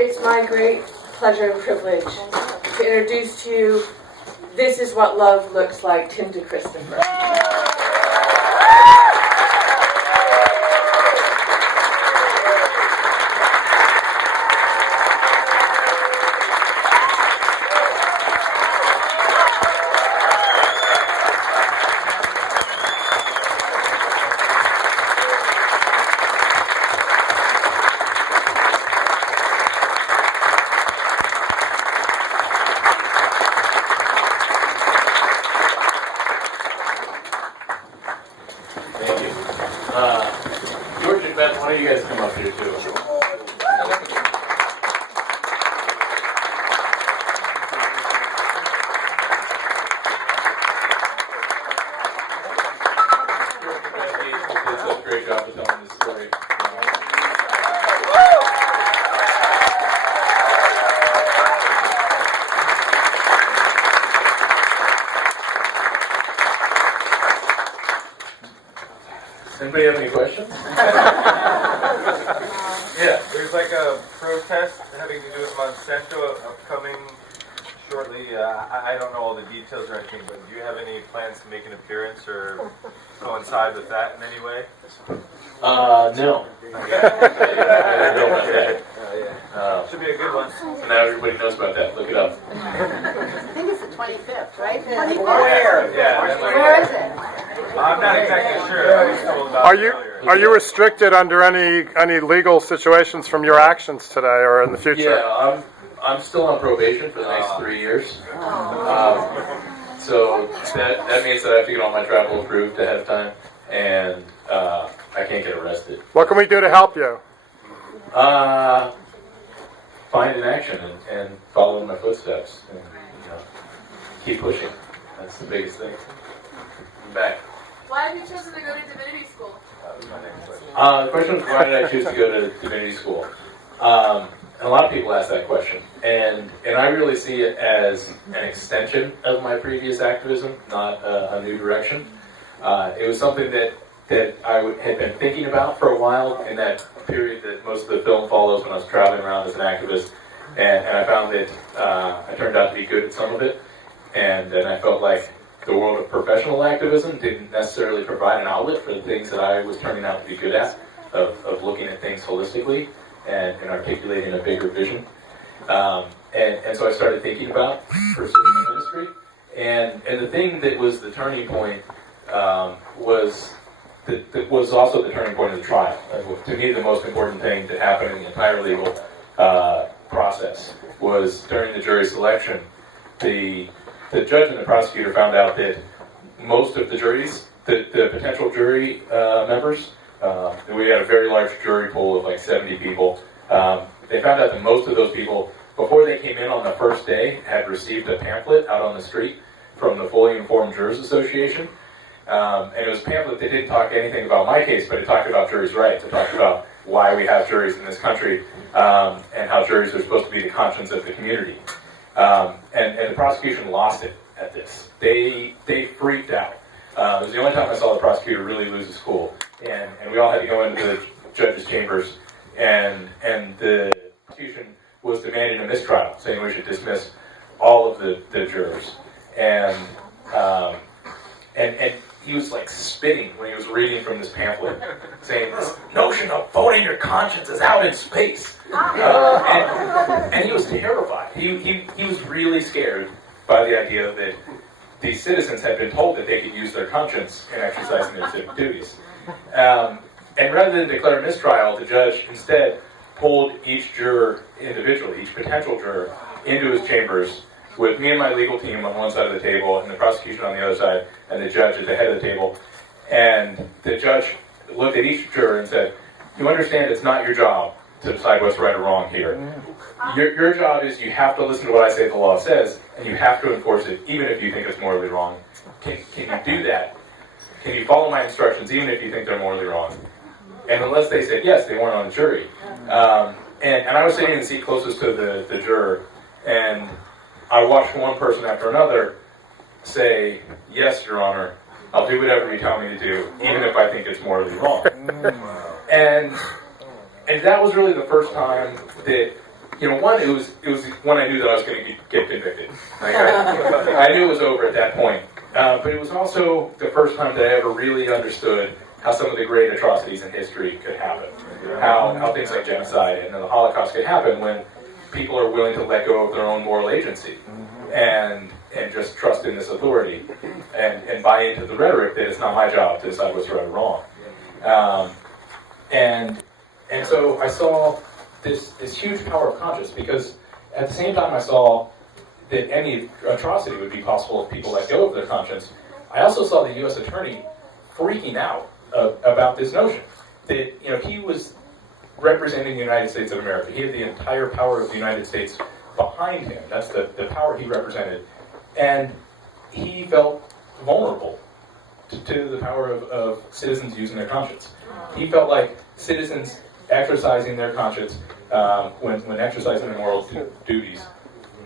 It's my great pleasure and privilege to introduce to you This Is What Love Looks Like, Tim DeChristopher. George and Beth, why don't you guys come up here too? George and Beth Gage did such a great job of telling this story. Does anybody have any questions? Yeah. There's like a protest having to do with Monsanto upcoming shortly. I don't know all the details or anything, but do you have any plans to make an appearance or coincide with that in any way? No. I don't know about that. Should be a good one. So now everybody knows about that. Look it up. I think it's the 25th, right? Where? Yeah. Where is it? I'm not exactly sure. I was told about it earlier. Are you restricted under any legal situations from your actions today or in the future? Yeah, I'm still on probation for the next 3 years. So that means that I have to get all my travel approved ahead of time, and I can't get arrested. What can we do to help you? Find an action and follow in my footsteps, and keep pushing. That's the biggest thing. I'm back. Why have you chosen to go to divinity school? That was my next question. The question was, why did I choose to go to divinity school? And a lot of people ask that question, and I really see it as an extension of my previous activism, not a new direction. It was something that I had been thinking about for a while in that period that most of the film follows when I was traveling around as an activist, and I found that I turned out to be good at some of it, and I felt like the world of professional activism didn't necessarily provide an outlet for the things that I was turning out to be good at, of looking at things holistically and articulating a bigger vision. And so I started thinking about pursuing the ministry. And the thing that was the turning point was also the turning point of the trial. To me, the most important thing that happened in the entire legal process was during the jury selection, the judge and the prosecutor found out that most of the juries, the potential jury members, we had a very large jury pool of like 70 people. They found out that most of those people, before they came in on the first day, had received a pamphlet out on the street from the Fully Informed Jurors Association. And it was a pamphlet that didn't talk anything about my case, but it talked about juries' rights. It talked about why we have juries in this country, and how juries are supposed to be the conscience of the community. And the prosecution lost it at this. They freaked out. It was the only time I saw the prosecutor really lose his cool. And we all had to go into the judge's chambers, and the prosecution was demanding a mistrial, saying we should dismiss all of the jurors. And he was like spitting when he was reading from this pamphlet, saying this notion of voting your conscience is out in space. And he was terrified. He was really scared by the idea that these citizens had been told that they could use their conscience in exercising their civic duties. And rather than declare a mistrial, the judge instead pulled each juror individually, each potential juror, into his chambers with me and my legal team on one side of the table and the prosecution on the other side, and the judge at the head of the table. And the judge looked at each juror and said, "You understand it's not your job to decide what's right or wrong here. Your job is you have to listen to what I say the law says, and you have to enforce it, even if you think it's morally wrong. Can you do that? Can you follow my instructions, even if you think they're morally wrong?" And unless they said yes, they weren't on the jury. And I was sitting in the seat closest to the juror, and I watched one person after another say, "Yes, Your Honor, I'll do whatever you tell me to do, even if I think it's morally wrong." And that was really the first time that one, it was when I knew that I was going to get convicted. Like, I knew it was over at that point. But it was also the first time that I ever really understood how some of the great atrocities in history could happen. How things like genocide and the Holocaust could happen when people are willing to let go of their own moral agency and just trust in this authority and buy into the rhetoric that it's not my job to decide what's right or wrong. And so I saw this huge power of conscience, because at the same time I saw that any atrocity would be possible if people let go of their conscience. I also saw the U.S. attorney freaking out about this notion that he was representing the United States of America. He had the entire power of the United States behind him. That's the power he represented, and he felt vulnerable to the power of citizens using their conscience. He felt like citizens exercising their conscience, when exercising their moral duties,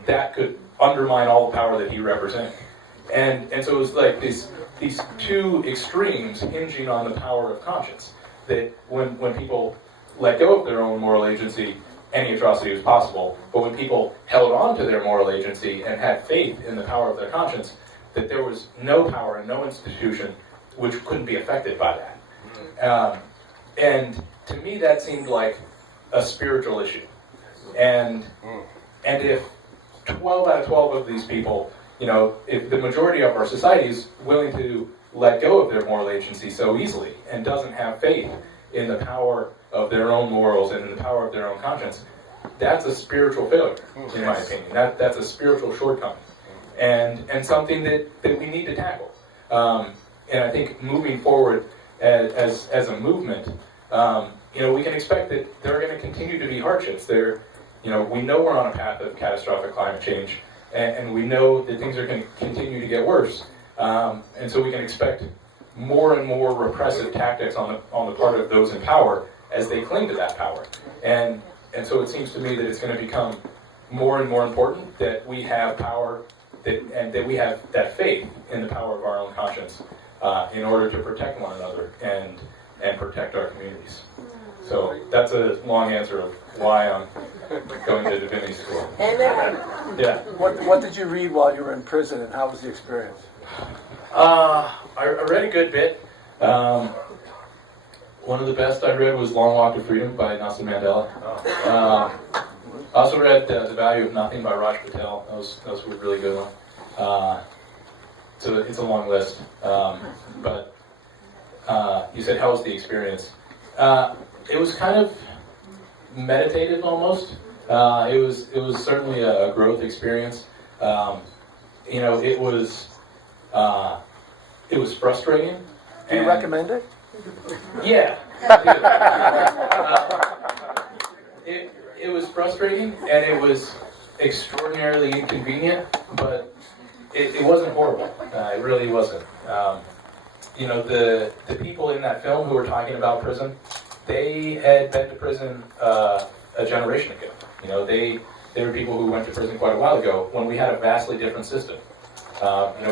that could undermine all the power that he represented. And so it was like these two extremes hinging on the power of conscience, that when people let go of their own moral agency, any atrocity was possible. But when people held on to their moral agency and had faith in the power of their conscience, that there was no power and no institution which couldn't be affected by that. And to me, that seemed like a spiritual issue. And if 12 out of 12 of these people, if the majority of our society is willing to let go of their moral agency so easily and doesn't have faith in the power of their own morals and in the power of their own conscience, that's a spiritual failure, in my opinion. That's a spiritual shortcoming, and something that we need to tackle. And I think moving forward as a movement, we can expect that there are going to continue to be hardships. We know we're on a path of catastrophic climate change, and we know that things are going to continue to get worse. And so we can expect more and more repressive tactics on the part of those in power as they cling to that power. And so it seems to me that it's going to become more and more important that we have power, and that we have that faith in the power of our own conscience in order to protect one another and protect our communities. So that's a long answer of why I'm going to divinity school. Yeah. What did you read while you were in prison, and how was the experience? I read a good bit. One of the best I read was Long Walk to Freedom by Nelson Mandela. I also read The Value of Nothing by Raj Patel. That was a really good one. So it's a long list. But you said, how was the experience? It was kind of meditative almost. It was certainly a growth experience. It was frustrating. Do you recommend it? Yeah. It was frustrating, and it was extraordinarily inconvenient, but it wasn't horrible. It really wasn't. The people in that film who were talking about prison, they had been to prison a generation ago. They were people who went to prison quite a while ago when we had a vastly different system.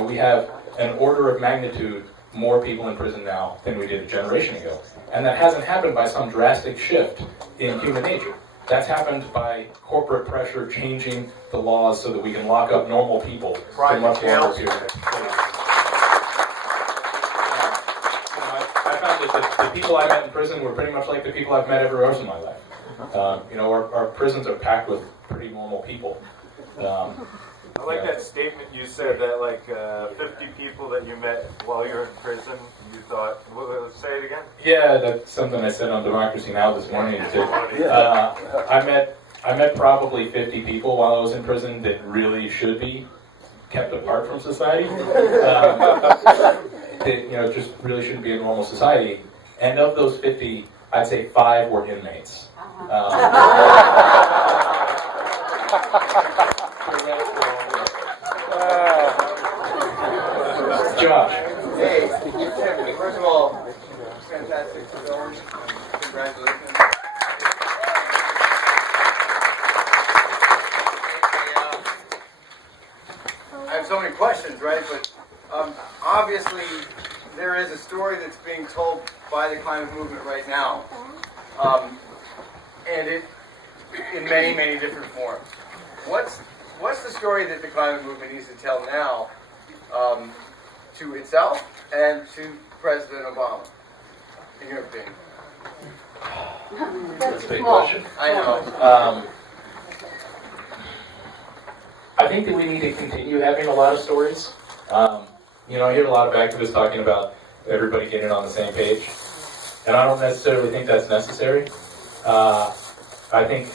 We have an order of magnitude more people in prison now than we did a generation ago. And that hasn't happened by some drastic shift in human nature. That's happened by corporate pressure changing the laws so that we can lock up normal people for much longer periods. I found that the people I met in prison were pretty much like the people I've met everywhere else in my life. Our prisons are packed with pretty normal people. I like that statement you said that 50 people that you met while you were in prison, you thought, say it again? Yeah, that's something I said on Democracy Now! This morning. I met probably 50 people while I was in prison that really should be kept apart from society. That just really shouldn't be in normal society. And of those 50, I'd say 5 were inmates. Josh. Hey, Tim, first of all, fantastic film. Congratulations. I have so many questions, right? But obviously, there is a story that's being told by the climate movement right now. And in many, many different forms. What's the story that the climate movement needs to tell now to itself and to President Obama, in your opinion? That's a big question. I know. I think that we need to continue having a lot of stories. I hear a lot of activists talking about everybody getting on the same page, and I don't necessarily think that's necessary. I think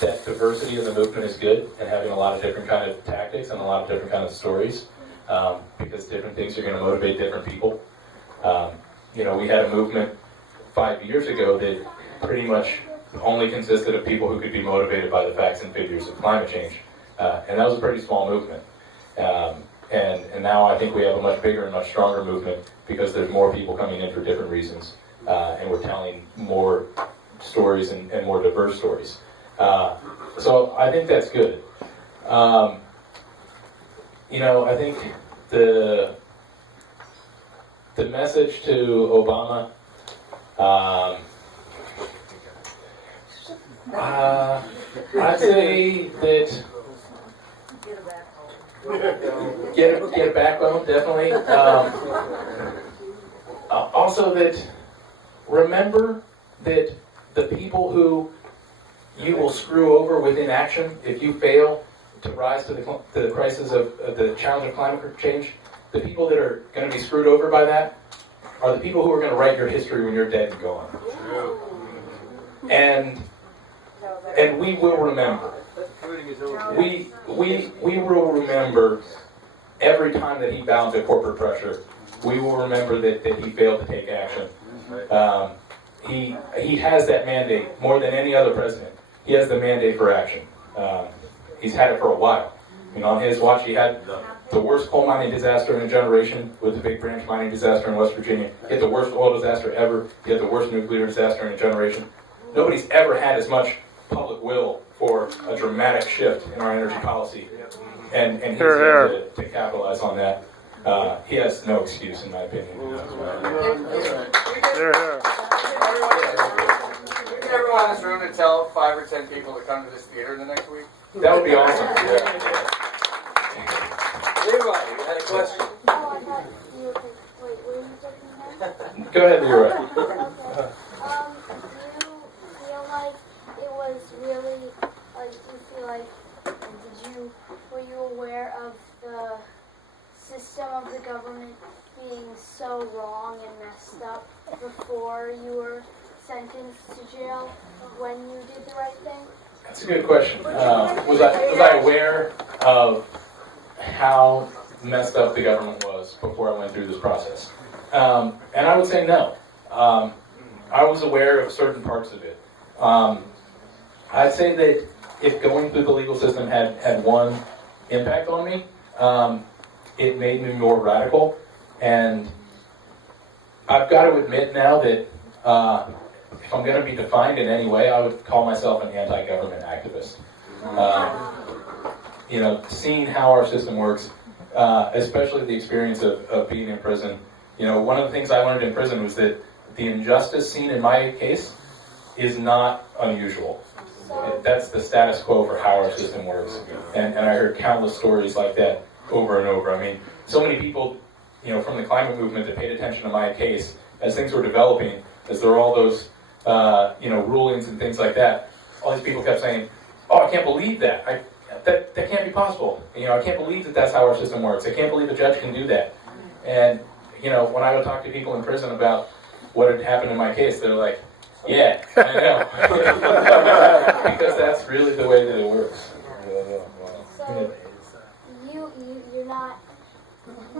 that diversity in the movement is good, and having a lot of different kind of tactics and a lot of different kind of stories, because different things are going to motivate different people. We had a movement 5 years ago that pretty much only consisted of people who could be motivated by the facts and figures of climate change, and that was a pretty small movement. And now I think we have a much bigger and much stronger movement because there's more people coming in for different reasons, and we're telling more stories and more diverse stories. So I think that's good. I think the message to Obama, I'd say that get a backbone, definitely. Also that remember that the people who you will screw over with inaction if you fail to rise to the crisis of the challenge of climate change, the people that are going to be screwed over by that are the people who are going to write your history when you're dead and gone. And we will remember. We will remember every time that he bowed to corporate pressure. We will remember that he failed to take action. He has that mandate more than any other president. He has the mandate for action. He's had it for a while. On his watch, he had the worst coal mining disaster in a generation with the Big Branch mining disaster in West Virginia. He had the worst oil disaster ever. He had the worst nuclear disaster in a generation. Nobody's ever had as much public will for a dramatic shift in our energy policy. And he's here to capitalize on that. He has no excuse, in my opinion. We get everyone in this room to tell 5 or 10 people to come to this theater the next week. That would be awesome. Leroy, you had a question? Oh, I thought you were, wait, were you talking about? Go ahead, Leroy. Okay. Do you feel like it was really, like, do you feel like, were you aware of the system of the government being so wrong and messed up before you were sentenced to jail when you did the right thing? That's a good question. Was I aware of how messed up the government was before I went through this process? And I would say no. I was aware of certain parts of it. I'd say that if going through the legal system had one impact on me, it made me more radical. And I've got to admit now that if I'm going to be defined in any way, I would call myself an anti-government activist. Seeing how our system works, especially the experience of being in prison. One of the things I learned in prison was that the injustice seen in my case is not unusual. That's the status quo for how our system works. And I heard countless stories like that over and over. I mean, so many people, from the climate movement that paid attention to my case as things were developing, as there were all those, rulings and things like that. All these people kept saying, "Oh, I can't believe that. That can't be possible. I can't believe that that's how our system works. I can't believe a judge can do that." And when I would talk to people in prison about what had happened in my case, they're like, "Yeah, I know," because that's really the way that it works. So you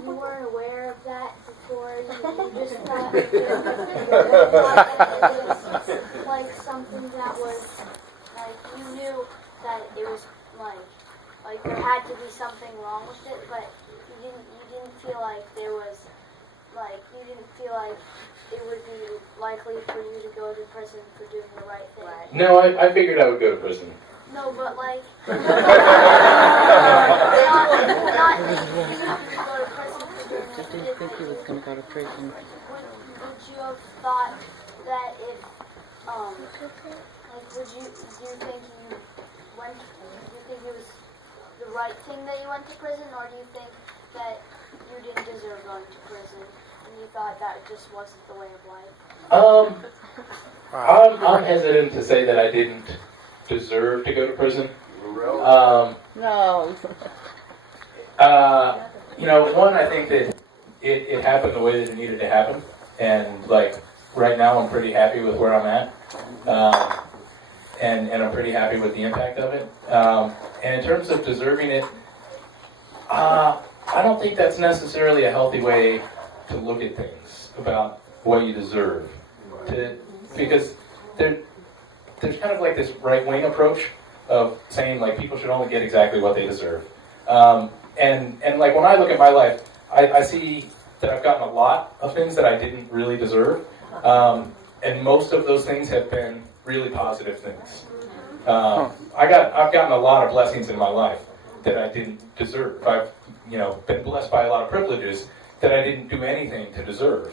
weren't aware of that before, you just thought that it was like something that was, like, you knew that it was like there had to be something wrong with it, but you didn't feel like there was, like, you didn't feel like it would be likely for you to go to prison for doing the right thing. No, I figured I would go to prison. No, but like, not that you could go to prison for doing what you did. Think he was going to go to prison. Would you have thought that if Like, do you think it was the right thing that you went to prison, or do you think that you didn't deserve going to prison and you thought that just wasn't the way of life? I'm hesitant to say that I didn't deserve to go to prison. No. One, I think that it happened the way that it needed to happen, and like right now, I'm pretty happy with where I'm at, and I'm pretty happy with the impact of it. And in terms of deserving it, I don't think that's necessarily a healthy way to look at things about what you deserve, because there's kind of like this right-wing approach of saying like people should only get exactly what they deserve. And like when I look at my life, I see that I've gotten a lot of things that I didn't really deserve, and most of those things have been really positive things. I've gotten a lot of blessings in my life that I didn't deserve. I've been blessed by a lot of privileges that I didn't do anything to deserve.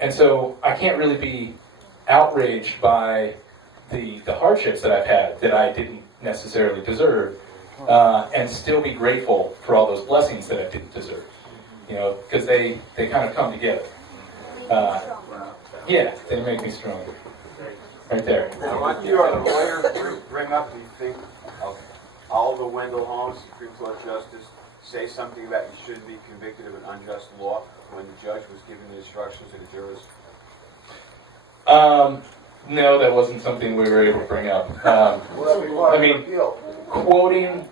And so I can't really be outraged by the hardships that I've had that I didn't necessarily deserve, and still be grateful for all those blessings that I didn't deserve. Because they kind of come together. Yeah, they make me stronger. Right there. Now, what you are the lawyer bring up, do you think of Oliver Wendell Holmes, Supreme Court Justice, say something about you shouldn't be convicted of an unjust law when the judge was giving the instructions to the jurors? No, that wasn't something we were able to bring up. I mean, quoting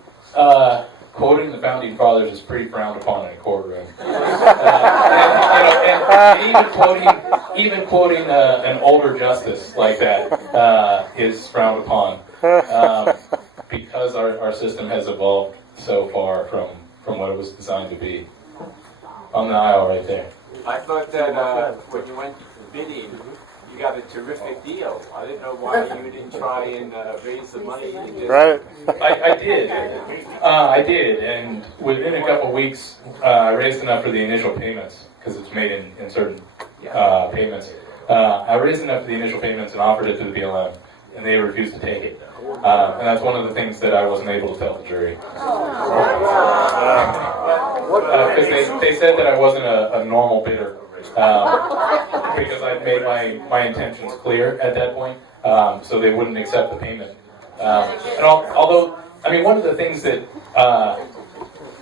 the founding fathers is pretty frowned upon in a courtroom. And even quoting an older justice like that is frowned upon, because our system has evolved so far from what it was designed to be. On the aisle right there. I thought that when you went bidding, you got a terrific deal. I didn't know why you didn't try and raise the money. Right. I did, and within a couple weeks, I raised enough for the initial payments, because it's made in certain payments. I raised enough for the initial payments and offered it to the BLM, and they refused to take it. And that's one of the things that I wasn't able to tell the jury. Because they said that I wasn't a normal bidder, because I made my intentions clear at that point, so they wouldn't accept the payment. Although, I mean, one of the things that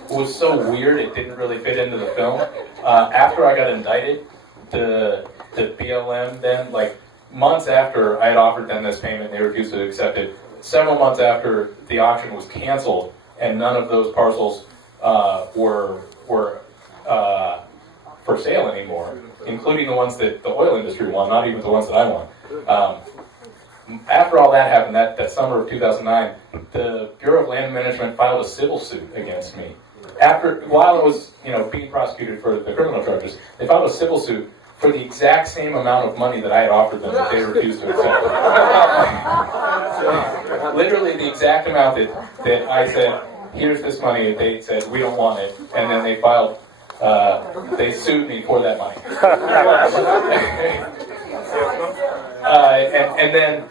was so weird, it didn't really fit into the film. After I got indicted, the BLM then, like months after I had offered them this payment, they refused to accept it. Several months after the auction was canceled, and none of those parcels were for sale anymore, including the ones that the oil industry won, not even the ones that I won. After all that happened, that summer of 2009, the Bureau of Land Management filed a civil suit against me. While I was being prosecuted for the criminal charges, they filed a civil suit for the exact same amount of money that I had offered them that they refused to accept. Literally the exact amount that I said, here's this money, they said, we don't want it, and then they sued me for that money. And then,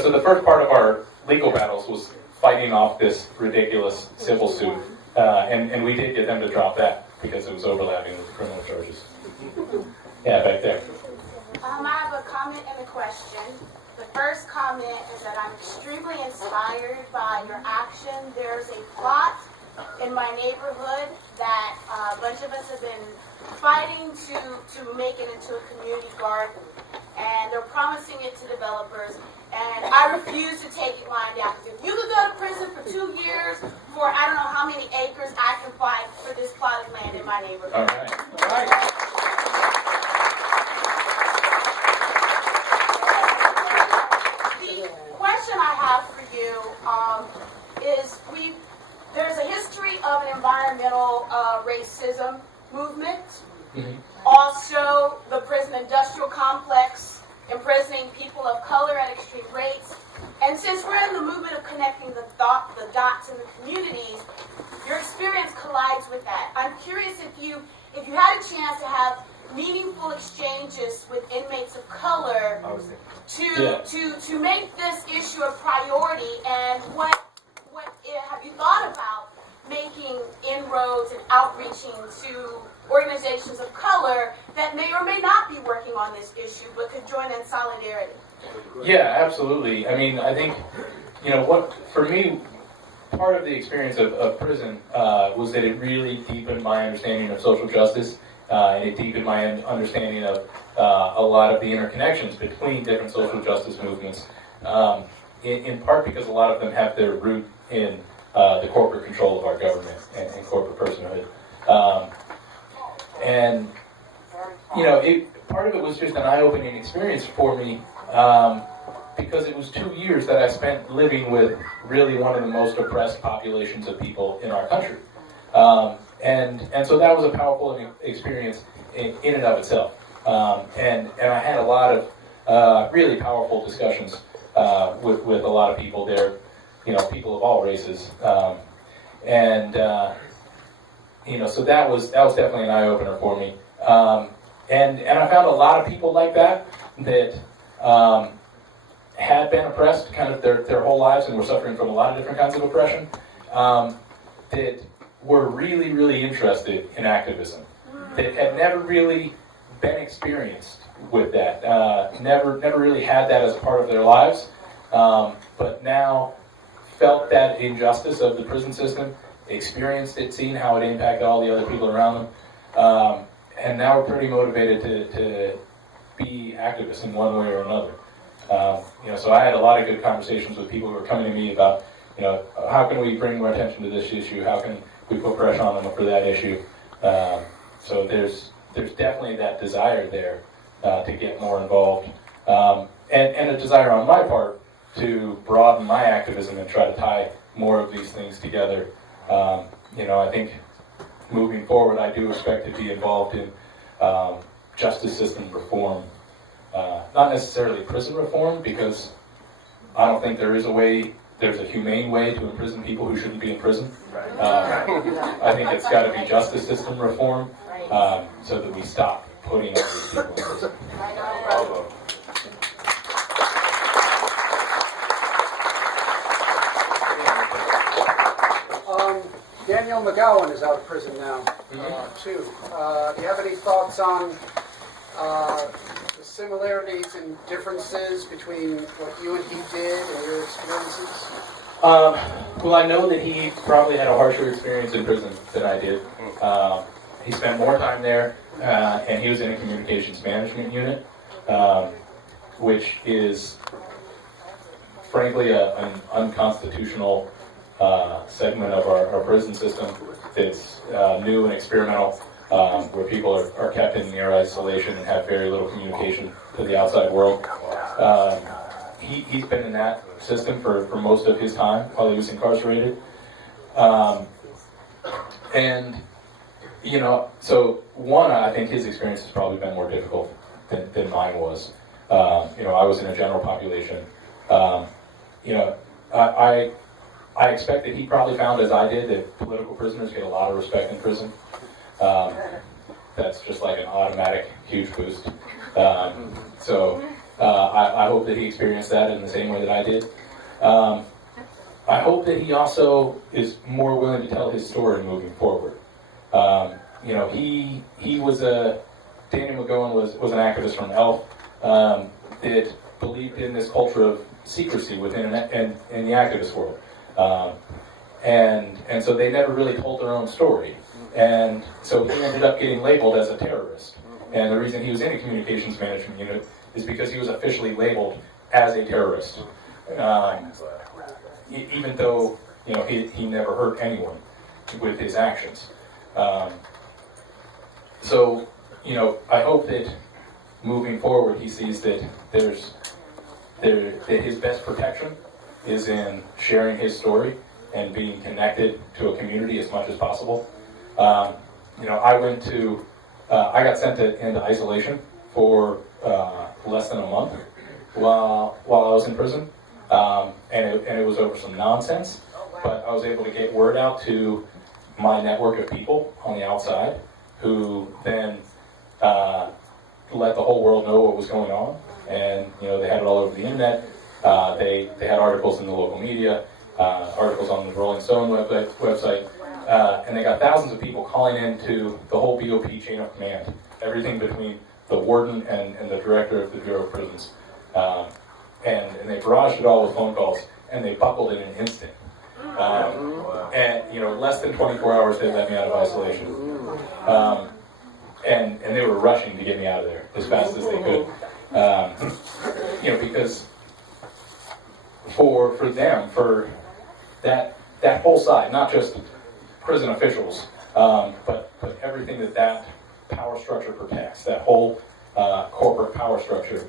so the first part of our legal battles was fighting off this ridiculous civil suit, and we did get them to drop that because it was overlapping with the criminal charges. Yeah, back there. I have a comment and a question. The first comment is that I'm extremely inspired by your action. There's a plot in my neighborhood that a bunch of us have been fighting to make it into a community garden, and they're promising it to developers, and I refuse to take it lying down. If you could go to prison for 2 years for I don't know how many acres, I can fight for this plot of land in my neighborhood. All right. All right. The question I have for you is there's a history of an environmental racism movement. Mm-hmm. Also, the prison industrial complex imprisoning people of color at extreme rates. And since we're in the movement of connecting the dots in the communities, your experience collides with that. I'm curious if you had a chance to have meaningful exchanges with inmates of color I was thinking. to make this issue a priority? And what have you thought about making inroads and outreaching to organizations of color that may or may not be working on this issue but could join in solidarity? Yeah, absolutely. I mean, I think, what, for me, part of the experience of prison was that it really deepened my understanding of social justice, and it deepened my understanding of a lot of the interconnections between different social justice movements, in part because a lot of them have their root in the corporate control of our government and corporate personhood. Part of it was just an eye-opening experience for me, because it was 2 years that I spent living with really one of the most oppressed populations of people in our country. And so that was a powerful experience in and of itself. And I had a lot of really powerful discussions with a lot of people there, people of all races. So that was definitely an eye-opener for me. And I found a lot of people like that had been oppressed kind of their whole lives and were suffering from a lot of different kinds of oppression, that were really, really interested in activism, that had never really been experienced with that, never really had that as a part of their lives, but now felt that injustice of the prison system, experienced it, seen how it impacted all the other people around them, and now we're pretty motivated to be activists in one way or another. So I had a lot of good conversations with people who were coming to me about, how can we bring more attention to this issue? How can we put pressure on them for that issue? So there's definitely that desire there to get more involved, and a desire on my part to broaden my activism and try to tie more of these things together. I think moving forward, I do expect to be involved in justice system reform. Not necessarily prison reform, because I don't think there's a humane way to imprison people who shouldn't be in prison. I think it's got to be justice system reform, so that we stop putting all these people in prison. Daniel McGowan is out of prison now, too. Do you have any thoughts on the similarities and differences between what you and he did and your experiences? Well, I know that he probably had a harsher experience in prison than I did. He spent more time there, and he was in a communications management unit, which is, frankly, an unconstitutional segment of our prison system. It's new and experimental, where people are kept in near isolation and have very little communication to the outside world. He's been in that system for most of his time while he was incarcerated. So one, I think his experience has probably been more difficult than mine was. I was in a general population. I expect that he probably found, as I did, that political prisoners get a lot of respect in prison. That's just like an automatic huge boost. I hope that he experienced that in the same way that I did. I hope that he also is more willing to tell his story moving forward. Daniel McGowan was an activist from ELF that believed in this culture of secrecy within in the activist world. And so they never really told their own story. And so he ended up getting labeled as a terrorist. And the reason he was in a communications management unit is because he was officially labeled as a terrorist. Even though, he never hurt anyone with his actions. I hope that moving forward he sees that that his best protection is in sharing his story and being connected to a community as much as possible. I got sent into isolation for less than a month while I was in prison, and it was over some nonsense, but I was able to get word out to my network of people on the outside, who then let the whole world know what was going on. And they had it all over the internet. They had articles in the local media, articles on the Rolling Stone website, and they got thousands of people calling into the whole BOP chain of command, everything between the warden and the director of the Bureau of Prisons. And they barraged it all with phone calls, and they buckled in an instant. And less than 24 hours, they let me out of isolation. And they were rushing to get me out of there as fast as they could. Because for them, for that whole side, not just prison officials, but everything that power structure protects, that whole corporate power structure,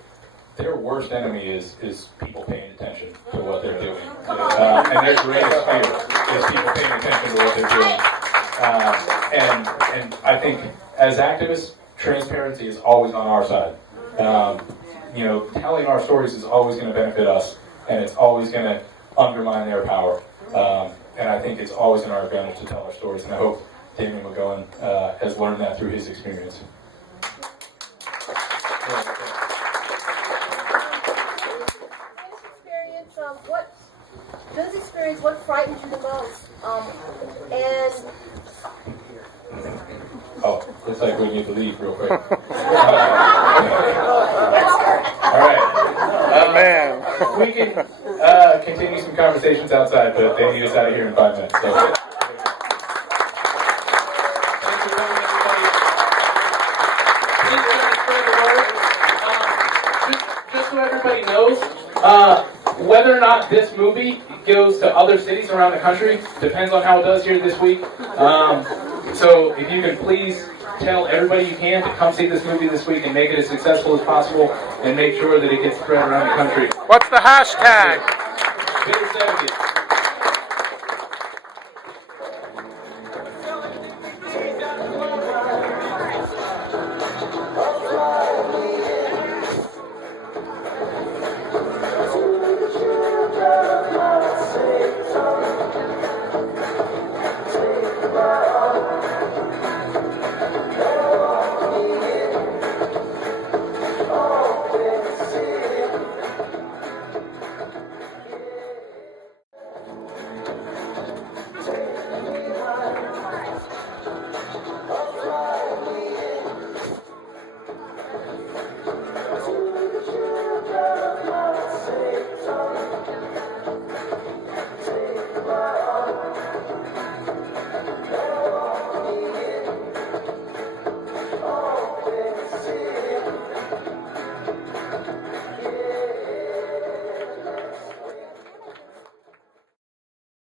their worst enemy is people paying attention to what they're doing. And their greatest fear is people paying attention to what they're doing. And I think as activists, transparency is always on our side. Telling our stories is always going to benefit us, and it's always going to undermine their power. And I think it's always in our advantage to tell our stories, and I hope Damien McGowan has learned that through his experience. What frightened you the most? Oh, looks like we need to leave real quick. All right. Man. We can continue some conversations outside, but they need us out of here in 5 minutes. So. Thanks for coming, everybody. Please spread the word. Just so everybody knows, whether or not this movie goes to other cities around the country depends on how it does here this week. So if you can please tell everybody you can to come see this movie this week and make it as successful as possible and make sure that it gets spread around the country. What's the hashtag? Bitter 70.